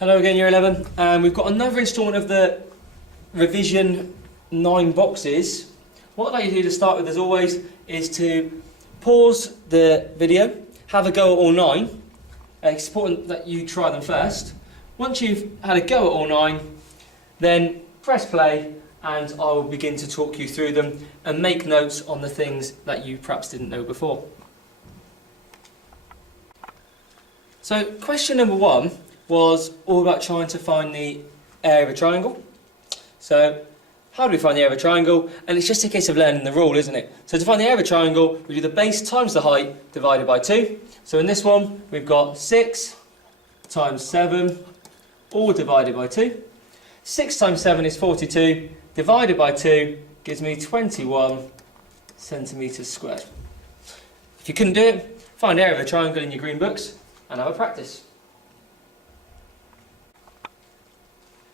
Hello again, Year 11. We've got another instalment of the revision 9 boxes. What I'd like you to do to start with, as always, is to pause the video, have a go at all 9. It's important that you try them first. Once you've had a go at all 9, then press play and I will begin to talk you through them and make notes on the things that you perhaps didn't know before. So question number 1 was all about trying to find the area of a triangle. So how do we find the area of a triangle? And it's just a case of learning the rule, isn't it? So to find the area of a triangle, we do the base times the height divided by 2. So in this one, we've got 6 times 7, all divided by 2. 6 times 7 is 42, divided by 2 gives me 21 centimetres squared. If you couldn't do it, find the area of a triangle in your green books and have a practice.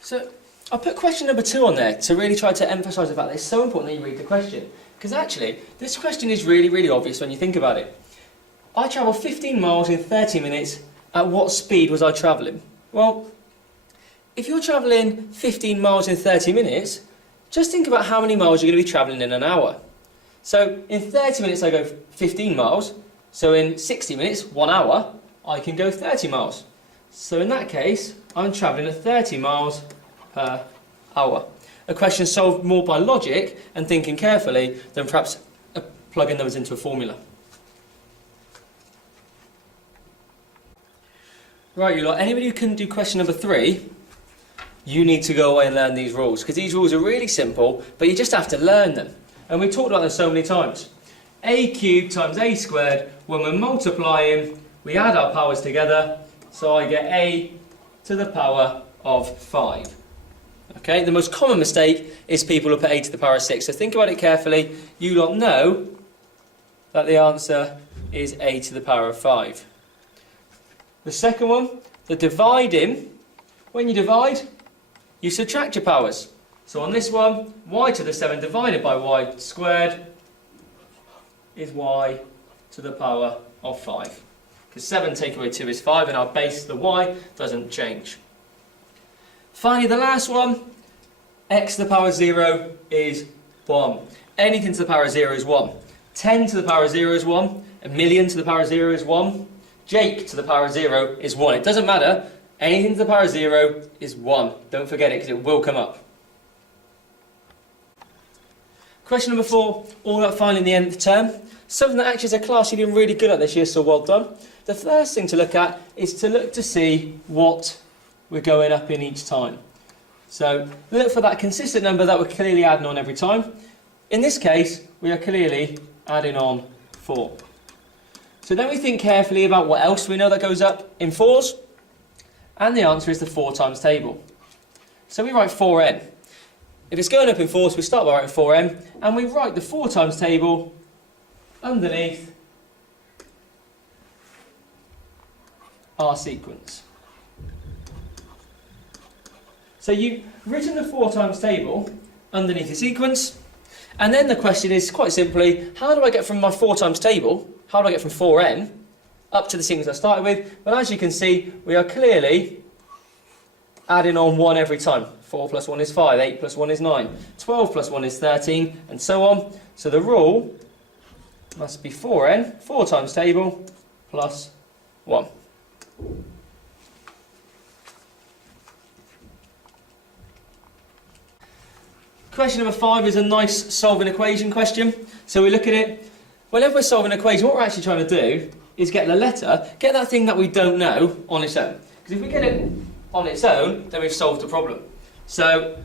So I put question number 2 on there to really try to emphasise the fact that it's so important that you read the question. Because actually, this question is really obvious when you think about it. I travelled 15 miles in 30 minutes. At what speed was I travelling? Well, if you're travelling 15 miles in 30 minutes, just think about how many miles you're going to be travelling in an hour. So in 30 minutes I go 15 miles, so in 60 minutes, 1 hour, I can go 30 miles. So in that case, I'm travelling at 30 miles per hour. A question solved more by logic and thinking carefully than perhaps plugging those into a formula. Right, you lot, anybody who couldn't do question number 3, you need to go away and learn these rules, because these rules are really simple, but you just have to learn them. And we've talked about them so many times. A cubed times a squared, when we're multiplying, we add our powers together, so I get a to the power of 5. Okay, the most common mistake is people who put a to the power of 6. So think about it carefully. You lot know that the answer is a to the power of 5. The second one, the dividing. When you divide, you subtract your powers. So on this one, y to the 7 divided by y squared is y to the power of 5. Because 7 take away 2 is 5, and our base, the y, doesn't change. Finally, the last one, x to the power of 0 is 1. Anything to the power of 0 is 1. 10 to the power of 0 is 1. A million to the power of 0 is 1. Jake to the power of 0 is 1. It doesn't matter. Anything to the power of 0 is 1. Don't forget it, because it will come up. Question number 4, all about finding the nth term. Something that actually as a class you've been really good at this year, so well done. The first thing to look at is to look to see what we're going up in each time. So look for that consistent number that we're clearly adding on every time. In this case, we are clearly adding on 4. So then we think carefully about what else we know that goes up in 4s. And the answer is the 4 times table. So we write 4n. If it's going up in 4s, we start by writing 4n. And we write the 4 times table underneath our sequence. So you've written the 4 times table underneath the sequence, and then the question is quite simply, how do I get from my 4 times table, how do I get from 4n up to the sequence I started with? Well, as you can see, we are clearly adding on 1 every time. 4 plus 1 is 5, 8 plus 1 is 9, 12 plus 1 is 13, and so on. So the rule must be 4n, 4 times table, plus 1. Question number 5 is a nice solving equation question. So we look at it. Whenever we're solving an equation, what we're actually trying to do is get the letter, get that thing that we don't know on its own. Because if we get it on its own, then we've solved the problem. So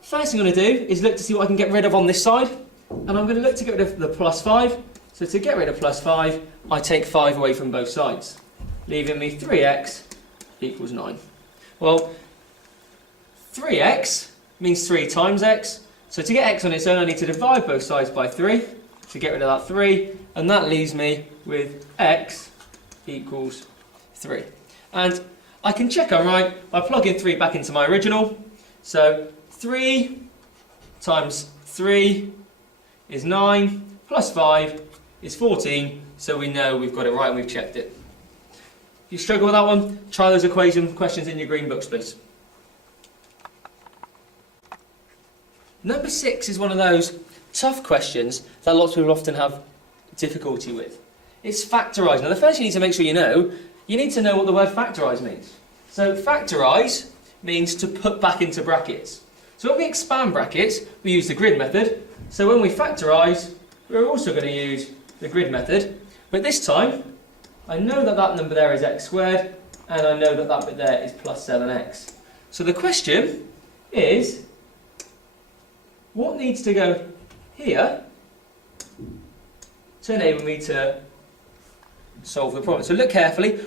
first thing I'm going to do is look to see what I can get rid of on this side. And I'm going to look to get rid of the plus 5. So to get rid of plus 5, I take 5 away from both sides, leaving me 3x equals 9. Well, 3x means 3 times x. So to get x on its own, I need to divide both sides by 3 to get rid of that 3. And that leaves me with x equals 3. And I can check I'm right by plugging 3 back into my original. So 3 times 3 is 9, plus 5 is 14, so we know we've got it right and we've checked it. If you struggle with that one, try those equation questions in your green books, please. Number 6 is one of those tough questions that lots of people often have difficulty with. It's factorise. Now the first thing you need to make sure you need to know what the word factorise means. So factorise means to put back into brackets. So when we expand brackets, we use the grid method. So when we factorise, we're also going to use the grid method. But this time, I know that that number there is x squared, and I know that that bit there is plus 7x. So the question is, what needs to go here to enable me to solve the problem? So look carefully.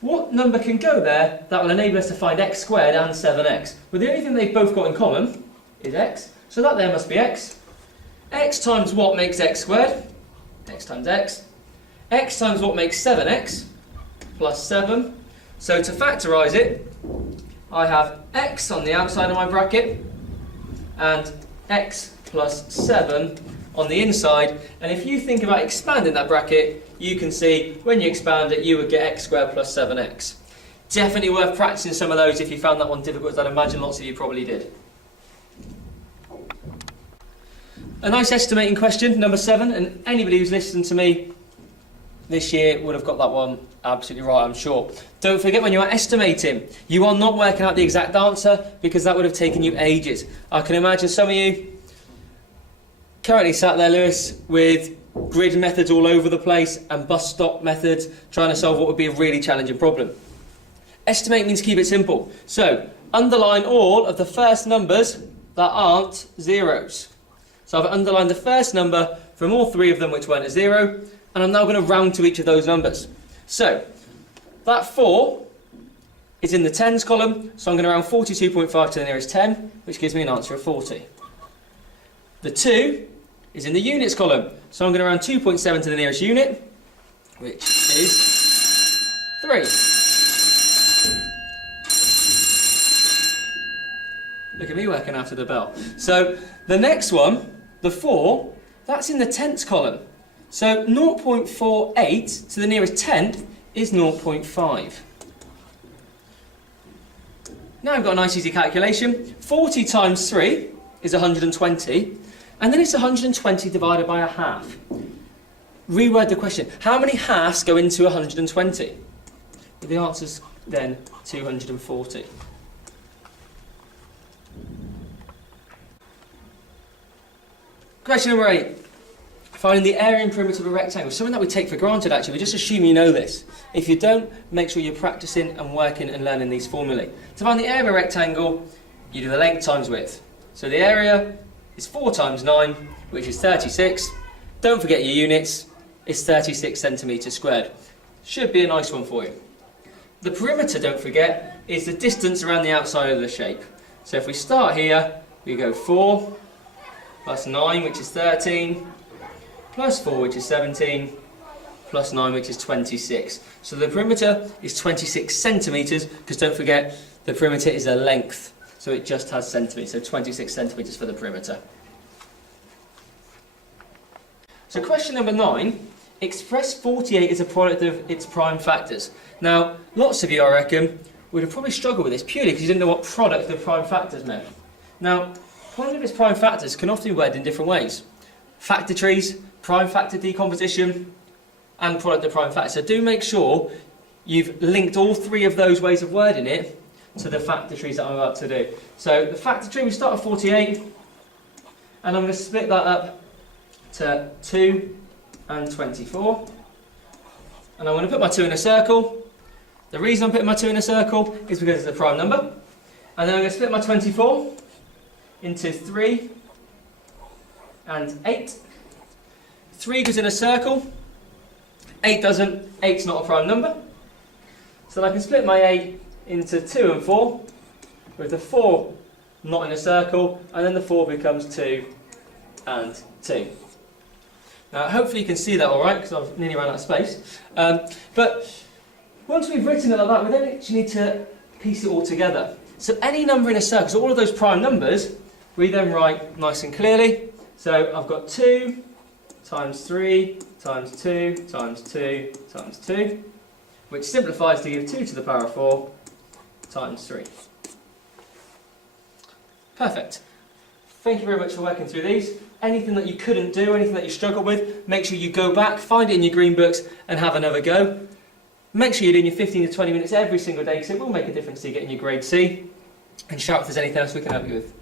What number can go there that will enable us to find x squared and 7x? Well, the only thing they've both got in common is x. So that there must be x. X times what makes x squared? X times x. X times what makes 7x? Plus 7. So to factorise it, I have x on the outside of my bracket and x plus 7 on the inside. And if you think about expanding that bracket, you can see when you expand it, you would get x squared plus 7x. Definitely worth practicing some of those if you found that one difficult, as I'd imagine lots of you probably did. A nice estimating question, number 7, and anybody who's listened to me this year would have got that one absolutely right, I'm sure. Don't forget, when you are estimating, you are not working out the exact answer, because that would have taken you ages. I can imagine some of you currently sat there, Lewis, with grid methods all over the place and bus stop methods, trying to solve what would be a really challenging problem. Estimate means keep it simple. So, underline all of the first numbers that aren't zeros. So I've underlined the first number from all 3 of them which weren't a 0, and I'm now going to round to each of those numbers. So, that 4 is in the tens column, so I'm going to round 42.5 to the nearest 10, which gives me an answer of 40. The 2 is in the units column, so I'm going to round 2.7 to the nearest unit, which is 3. Look at me working after the bell. So the next one, the 4, that's in the tenths column. So 0.48 to the nearest tenth is 0.5. Now I've got a nice easy calculation. 40 times 3 is 120, and then it's 120 divided by a half. Reword the question. How many halves go into 120? Well, the answer's then 240. Question number 8. Finding the area and perimeter of a rectangle. Something that we take for granted, actually. We just assume you know this. If you don't, make sure you're practicing and working and learning these formulae. To find the area of a rectangle, you do the length times width. So the area is 4 times 9, which is 36. Don't forget your units. It's 36 centimetres squared. Should be a nice one for you. The perimeter, don't forget, is the distance around the outside of the shape. So if we start here, we go 4 plus 9, which is 13, plus 4, which is 17, plus 9, which is 26. So the perimeter is 26 centimetres, because don't forget, the perimeter is a length, so it just has centimetres, so 26 centimetres for the perimeter. So question number 9, express 48 as a product of its prime factors. Now, lots of you, I reckon, would have probably struggled with this purely because you didn't know what product of prime factors meant. Now, product of its prime factors can often be worded in different ways. Factor trees, prime factor decomposition, and product of prime factors. So do make sure you've linked all 3 of those ways of wording it to the factor trees that I'm about to do. So the factor tree, we start at 48, and I'm going to split that up to 2 and 24. And I'm going to put my 2 in a circle. The reason I'm putting my 2 in a circle is because it's a prime number. And then I'm going to split my 24 into 3 and 8. 3 goes in a circle, 8 doesn't, 8's not a prime number. So I can split my 8 into 2 and 4, with the 4 not in a circle, and then the 4 becomes 2 and 2. Now hopefully you can see that alright, because I've nearly run out of space. But once we've written it like that, we then actually need to piece it all together. So any number in a circle, so all of those prime numbers, we then write nice and clearly. So I've got 2 times 3 times 2 times 2 times 2, which simplifies to give 2 to the power of 4 times 3. Perfect. Thank you very much for working through these. Anything that you couldn't do, anything that you struggled with, make sure you go back, find it in your green books and have another go. Make sure you're doing your 15 to 20 minutes every single day because it will make a difference to you getting your grade C. And shout if there's anything else we can help you with.